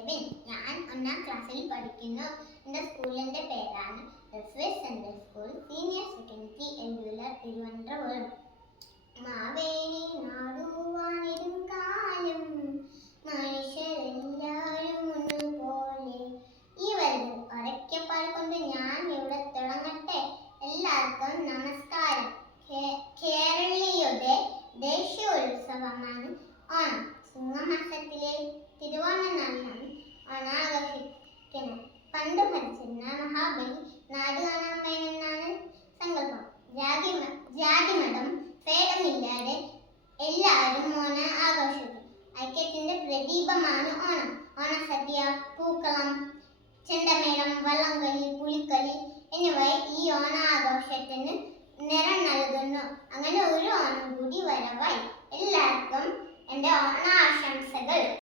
Kevin. ഞാൻ 1ാം ക്ലാസ്സിൽ പഠിക്കുന്നു. എൻ്റെ സ്കൂളിൻ്റെ പേരാണ് S central school senior secondary എൻഡുലർ തിരുവനന്തപുരം. മാവേലി നാടുവാണിടും കാലം മനുഷ്യരെല്ലാവരും ഒന്നുപോലെ. ഈ വരും ഒരയ്ക്കപ്പാട് ഞാൻ ഇവിടെ തുടങ്ങട്ടെ. എല്ലാവർക്കും നമസ്കാരം. കേരളീയരുടെ ദേശീയോത്സവമാണ് ഓണം. ചിങ്ങമാസത്തിലെ തിരുവോണനാളിലാണ് ഓണം ആഘോഷിക്കുന്നത്. പണ്ട് ഭരിച്ചിരുന്ന മഹാബലി നാട് കാണാൻ വേണമെന്നാണ് സങ്കല്പം. ജാതിമതം ഭേദമില്ലാതെ എല്ലാവരും ഓണം ആഘോഷിക്കും. ഐക്യത്തിന്റെ പ്രതീകമാണ് ഓണം. ഓണസദ്യ, പൂക്കളം, ചെണ്ടമേളം, വള്ളംകളി, പുലിക്കളി എന്നിവ ഈ ഓണാഘോഷത്തിന് നിറം നൽകുന്നു. അങ്ങനെ ഒരു ഓണം കൂടി വരവായി. എല്ലാവർക്കും എൻ്റെ ഓണാശംസകൾ.